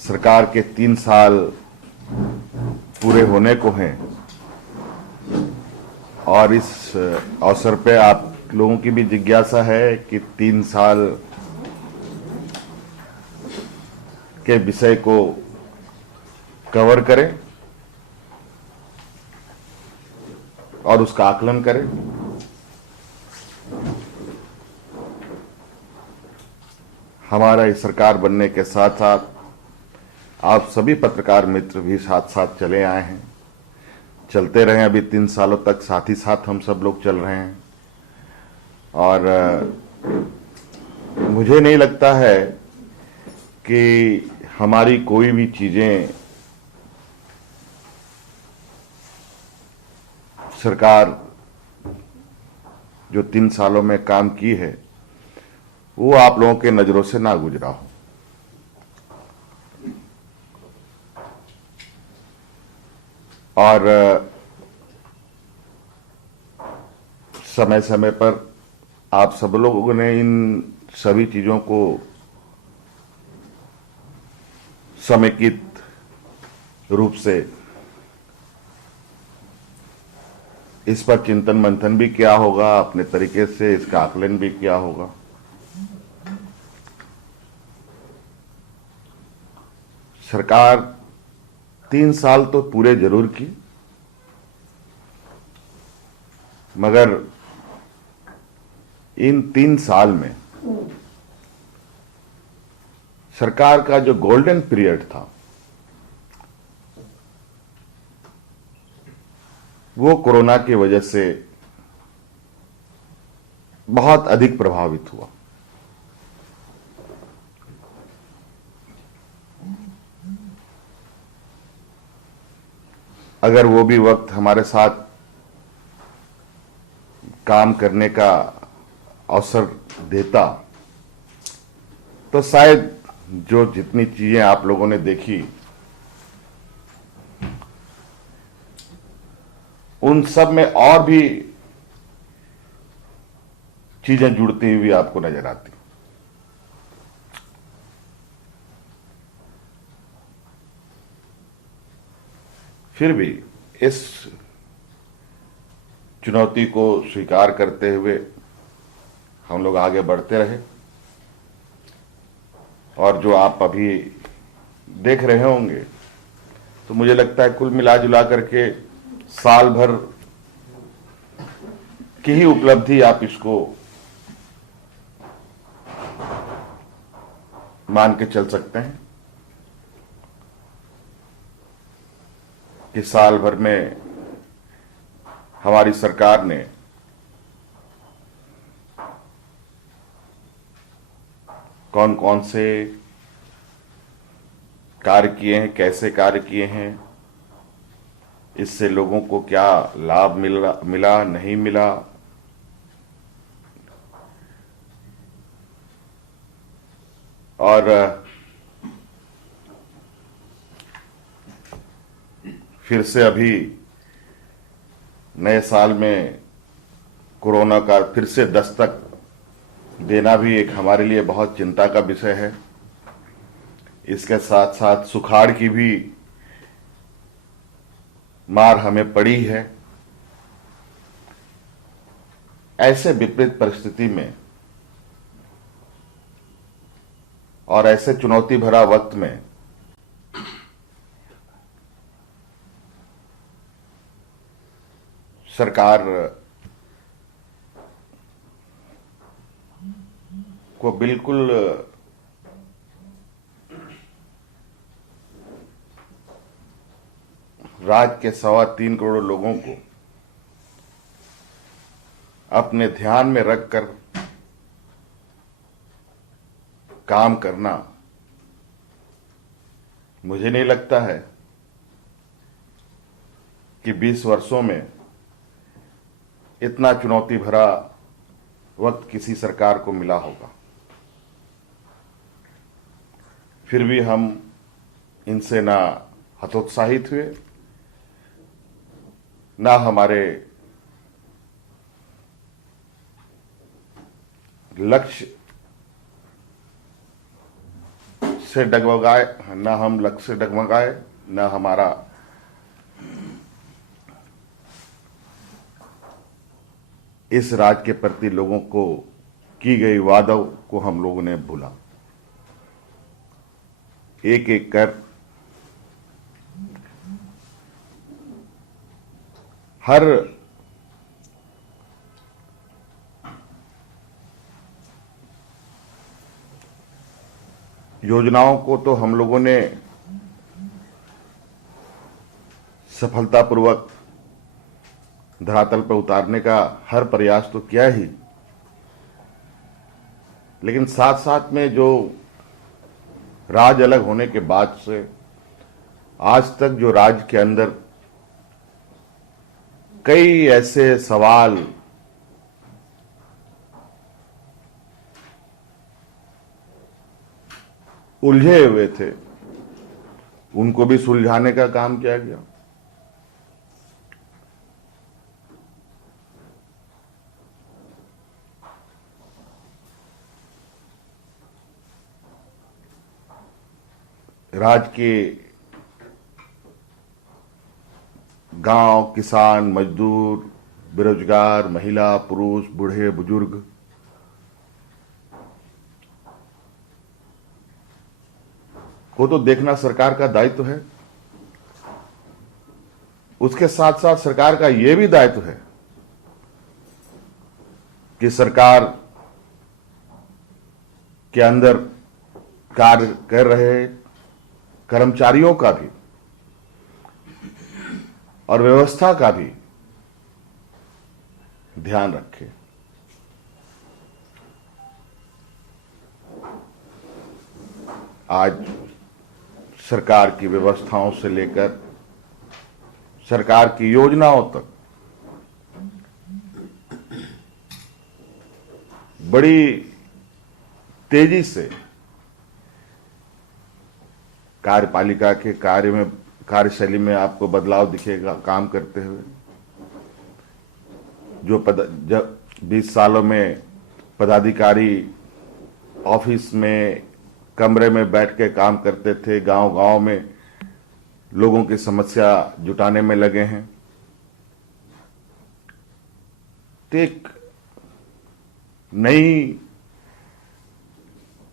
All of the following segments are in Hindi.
सरकार के 3 साल पूरे होने को हैं और इस अवसर पे आप लोगों की भी जिज्ञासा है कि 3 साल के विषय को कवर करें और उसका आकलन करें। हमारा इस सरकार बनने के साथ साथ आप सभी पत्रकार मित्र भी साथ साथ चले आए हैं, चलते रहे। अभी 3 सालों तक साथ ही साथ हम सब लोग चल रहे हैं और मुझे नहीं लगता है कि हमारी कोई भी चीजें सरकार जो 3 सालों में काम की है वो आप लोगों के नजरों से ना गुजरा हो। और समय समय पर आप सब लोगों ने इन सभी चीजों को समेकित रूप से इस पर चिंतन मंथन भी किया होगा, अपने तरीके से इसका आकलन भी किया होगा। सरकार 3 साल तो पूरे जरूर की, मगर इन 3 साल में सरकार का जो गोल्डन पीरियड था वो कोरोना की वजह से बहुत अधिक प्रभावित हुआ। अगर वो भी वक्त हमारे साथ काम करने का अवसर देता तो शायद जो जितनी चीजें आप लोगों ने देखी उन सब में और भी चीजें जुड़ती हुई आपको नजर आती। फिर भी इस चुनौती को स्वीकार करते हुए हम लोग आगे बढ़ते रहे और जो आप अभी देख रहे होंगे तो मुझे लगता है कुल मिला जुला करके साल भर की ही उपलब्धि आप इसको मान के चल सकते हैं कि साल भर में हमारी सरकार ने कौन कौन से कार्य किए हैं, कैसे कार्य किए हैं, इससे लोगों को क्या लाभ मिला नहीं मिला, और फिर से अभी नए साल में कोरोना का फिर से दस्तक देना भी एक हमारे लिए बहुत चिंता का विषय है। इसके साथ साथ सुखाड़ की भी मार हमें पड़ी है। ऐसे विपरीत परिस्थिति में और ऐसे चुनौती भरा वक्त में सरकार को बिल्कुल राज्य के 3.25 करोड़ लोगों को अपने ध्यान में रखकर काम करना, मुझे नहीं लगता है कि 20 वर्षों में इतना चुनौती भरा वक्त किसी सरकार को मिला होगा। फिर भी हम इनसे ना हतोत्साहित हुए, ना हमारे लक्ष्य से डगमगाए, न हम लक्ष्य से डगमगाए, न हमारा इस राज्य के प्रति लोगों को की गई वादों को हम लोगों ने भूला। एक एक कर हर योजनाओं को तो हम लोगों ने सफलतापूर्वक धरातल पर उतारने का हर प्रयास तो किया ही, लेकिन साथ साथ में जो राज्य अलग होने के बाद से आज तक जो राज्य के अंदर कई ऐसे सवाल उलझे हुए थे, उनको भी सुलझाने का काम किया गया। राज्य के गांव, किसान, मजदूर, बेरोजगार, महिला, पुरुष, बूढ़े, बुजुर्ग को तो देखना सरकार का दायित्व है। उसके साथ साथ सरकार का यह भी दायित्व है कि सरकार के अंदर कार्य कर रहे कर्मचारियों का भी और व्यवस्था का भी ध्यान रखे। आज सरकार की व्यवस्थाओं से लेकर सरकार की योजनाओं तक बड़ी तेजी से कार्यपालिका के कार्यशैली में आपको बदलाव दिखेगा काम करते हुए। जब 20 सालों में पदाधिकारी ऑफिस में कमरे में बैठ के काम करते थे, गांव-गांव में लोगों की समस्या जुटाने में लगे हैं। तो एक नई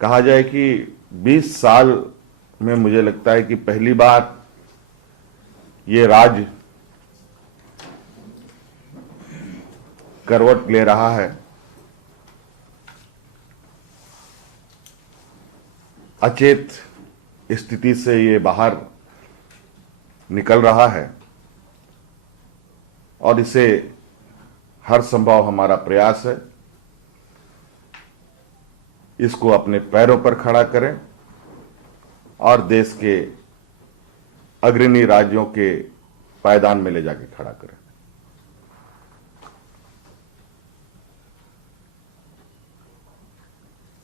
कहा जाए कि 20 साल में मुझे लगता है कि पहली बार ये राज्य करवट ले रहा है। अचेत स्थिति से ये बाहर निकल रहा है और इसे हर संभव हमारा प्रयास है इसको अपने पैरों पर खड़ा करें और देश के अग्रणी राज्यों के पायदान में ले जाके खड़ा करें।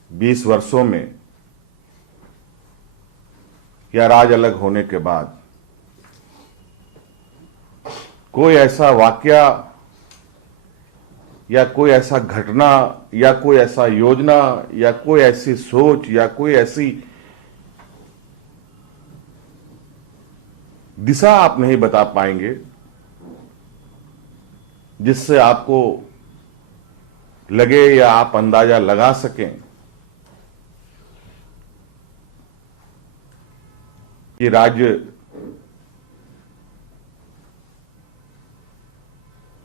बीस वर्षों में या राज्य अलग होने के बाद कोई ऐसा वाकया या कोई ऐसा घटना या कोई ऐसा योजना या कोई ऐसी सोच या कोई ऐसी दिशा आप नहीं बता पाएंगे जिससे आपको लगे या आप अंदाजा लगा सकें कि राज्य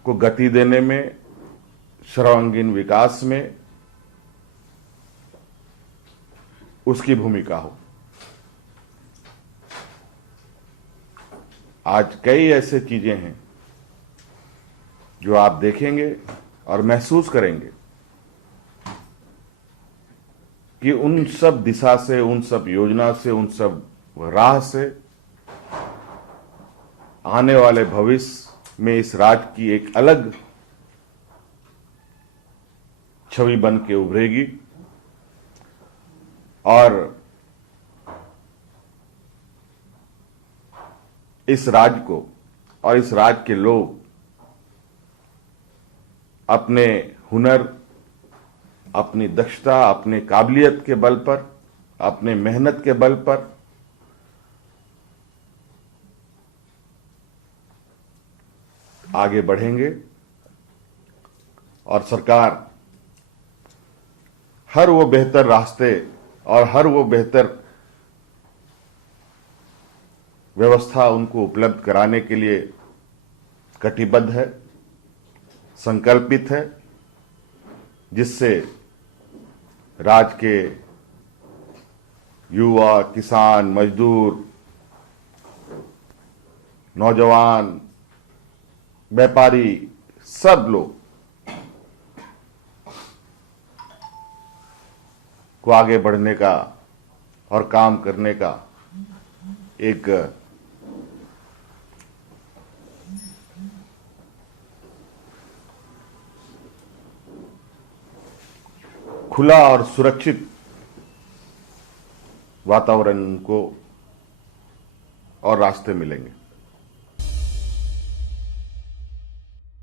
को गति देने में, सर्वांगीण विकास में उसकी भूमिका हो। आज कई ऐसे चीजें हैं जो आप देखेंगे और महसूस करेंगे कि उन सब दिशा से, उन सब योजना से, उन सब राह से आने वाले भविष्य में इस राज्य की एक अलग छवि बन के उभरेगी और इस राज्य को और इस राज्य के लोग अपने हुनर, अपनी दक्षता, अपने काबिलियत के बल पर अपने मेहनत के बल पर आगे बढ़ेंगे और सरकार हर वो बेहतर रास्ते और हर वो बेहतर व्यवस्था उनको उपलब्ध कराने के लिए कटिबद्ध है, संकल्पित है, जिससे राज्य के युवा, किसान, मजदूर, नौजवान, व्यापारी, सब लोग को आगे बढ़ने का और काम करने का एक खुला और सुरक्षित वातावरण को और रास्ते मिलेंगे।